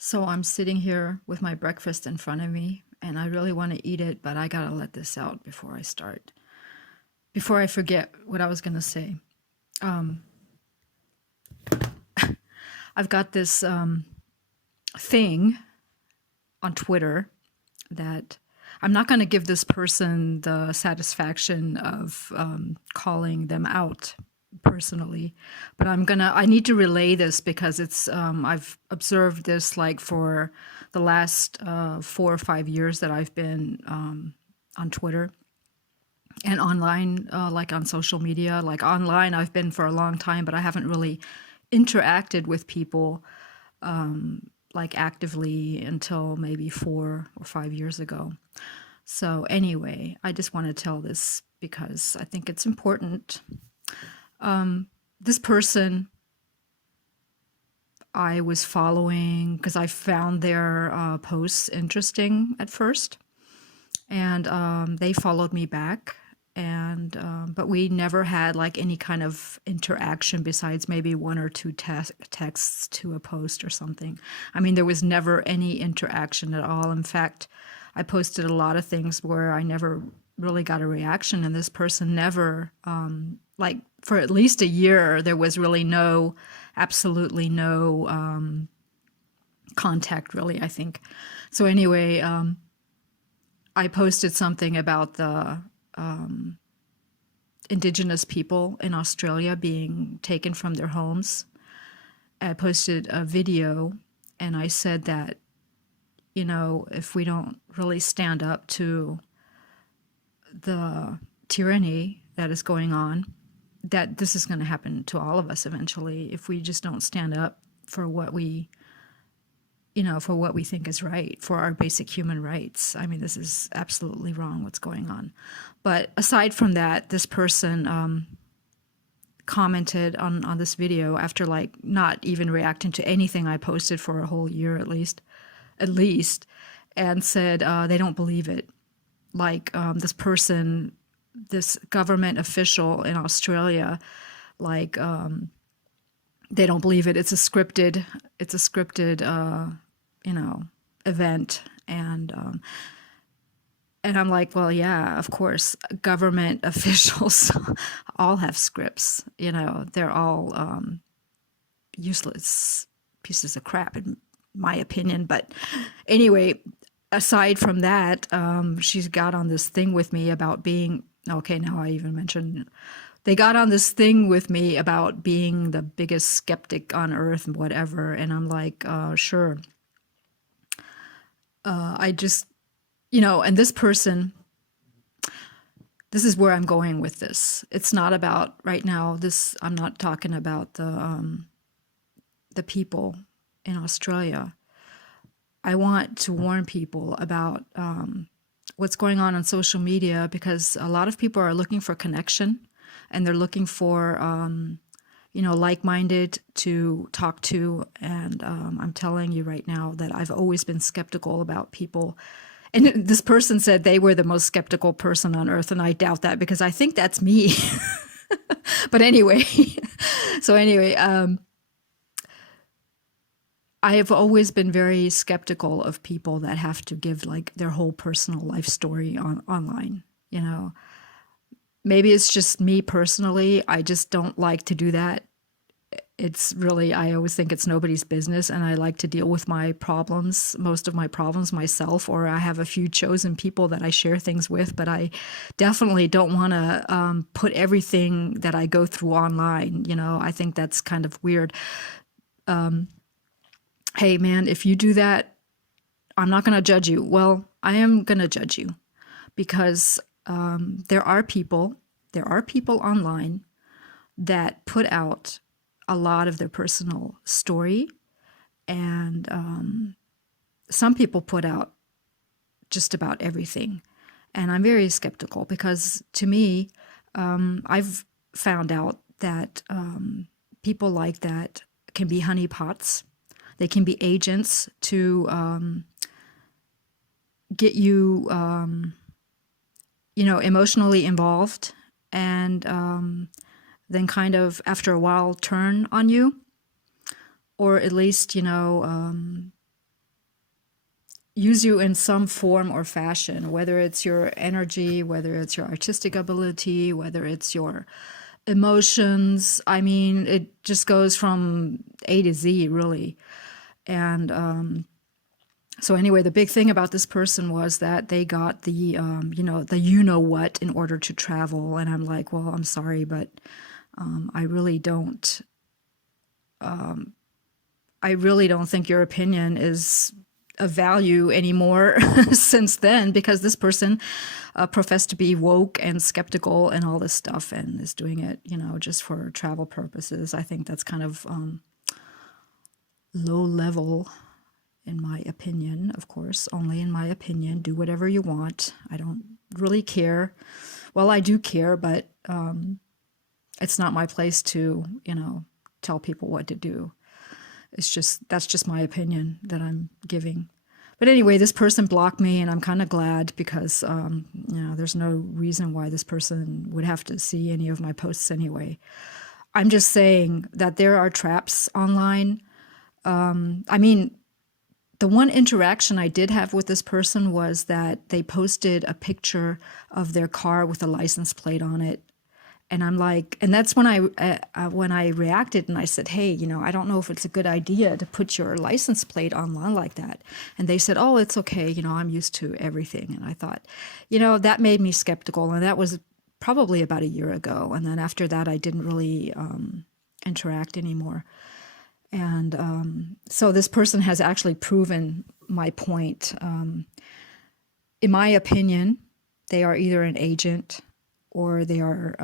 So I'm sitting here with my breakfast in front of me, and I really want to eat it, but I gotta let this out before I start. Before I forget what I was gonna say. Um, I've got this thing on Twitter that I'm not going to give this person the satisfaction of calling them out personally, but I need to relay this because I've observed this like for the last 4 or 5 years that I've been on Twitter and online, like on social media. Like online, I've been for a long time, but I haven't really interacted with people like actively until maybe 4 or 5 years ago. So anyway, I just want to tell this because I think it's important. This person I was following because I found their posts interesting at first, and they followed me back. And but we never had like any kind of interaction besides maybe one or two texts to a post or something. I mean, there was never any interaction at all. In fact, I posted a lot of things where I never really got a reaction, and this person never, like for at least a year, there was really absolutely no contact, really, I think. So anyway, I posted something about the Indigenous people in Australia being taken from their homes. I posted a video and I said that, if we don't really stand up to the tyranny that is going on, that this is going to happen to all of us eventually if we just don't stand up for what we think is right, for our basic human rights. I mean, this is absolutely wrong what's going on. But aside from that, this person commented on this video after like not even reacting to anything I posted for a whole year at least, and said they don't believe it. Like this government official in Australia, like they don't believe it. It's a scripted event. And I'm like, well, yeah, of course, government officials all have scripts. They're all useless pieces of crap, in my opinion. But anyway, aside from that, she's got on this thing with me about being, okay, now I even mentioned, they got on this thing with me about being the biggest skeptic on earth and whatever. And I'm like, sure. I just, and this person, this is where I'm going with this. It's not about right now. I'm not talking about the people in Australia. I want to warn people about what's going on social media, because a lot of people are looking for connection, and they're looking for like-minded to talk to. And I'm telling you right now that I've always been skeptical about people. And this person said they were the most skeptical person on earth, and I doubt that because I think that's me. But anyway, I have always been very skeptical of people that have to give like their whole personal life story online. Maybe it's just me personally. I just don't like to do that. I always think it's nobody's business, and I like to deal with most of my problems myself, or I have a few chosen people that I share things with, but I definitely don't want to put everything that I go through online. I think that's kind of weird. Hey man, if you do that, I'm not going to judge you. Well, I am going to judge you because there are people online that put out a lot of their personal story, and some people put out just about everything. And I'm very skeptical because, to me, I've found out that people like that can be honeypots. They can be agents to get you, emotionally involved, and then kind of after a while turn on you, or at least use you in some form or fashion, whether it's your energy, whether it's your artistic ability, whether it's your emotions. I mean, it just goes from A to Z, really. And so anyway, the big thing about this person was that they got the, the what in order to travel. And I'm like, well, I'm sorry, but I really don't. I really don't think your opinion is of value anymore since then, because this person professed to be woke and skeptical and all this stuff and is doing it, just for travel purposes. I think that's kind of low level, in my opinion, of course, only in my opinion. Do whatever you want. I don't really care. Well, I do care, but it's not my place to, tell people what to do. That's just my opinion that I'm giving. But anyway, this person blocked me, and I'm kind of glad, because, there's no reason why this person would have to see any of my posts anyway. I'm just saying that there are traps online. I mean, the one interaction I did have with this person was that they posted a picture of their car with a license plate on it. And I'm like, and that's when I reacted, and I said, hey, I don't know if it's a good idea to put your license plate online like that. And they said, oh, it's okay. I'm used to everything. And I thought, that made me skeptical. And that was probably about a year ago. And then after that, I didn't really interact anymore. And so this person has actually proven my point. In my opinion, they are either an agent, or they are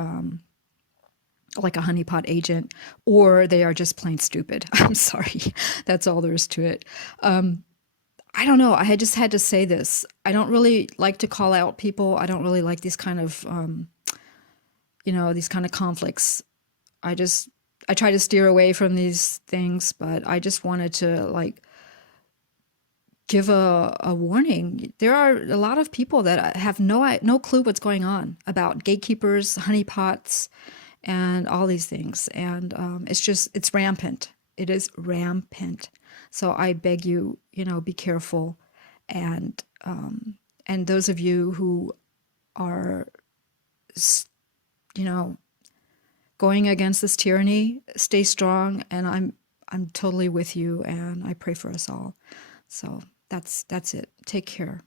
like a honeypot agent, or they are just plain stupid. I'm sorry. That's all there is to it. I don't know. I just had to say this. I don't really like to call out people. I don't really like these kind of, these kind of conflicts. I try to steer away from these things, but I just wanted to give a warning. There are a lot of people that have no clue what's going on about gatekeepers, honeypots, and all these things. And it's rampant. It is rampant. So I beg you, be careful. And those of you who are, going against this tyranny, stay strong. And I'm totally with you. And I pray for us all. So that's it. Take care.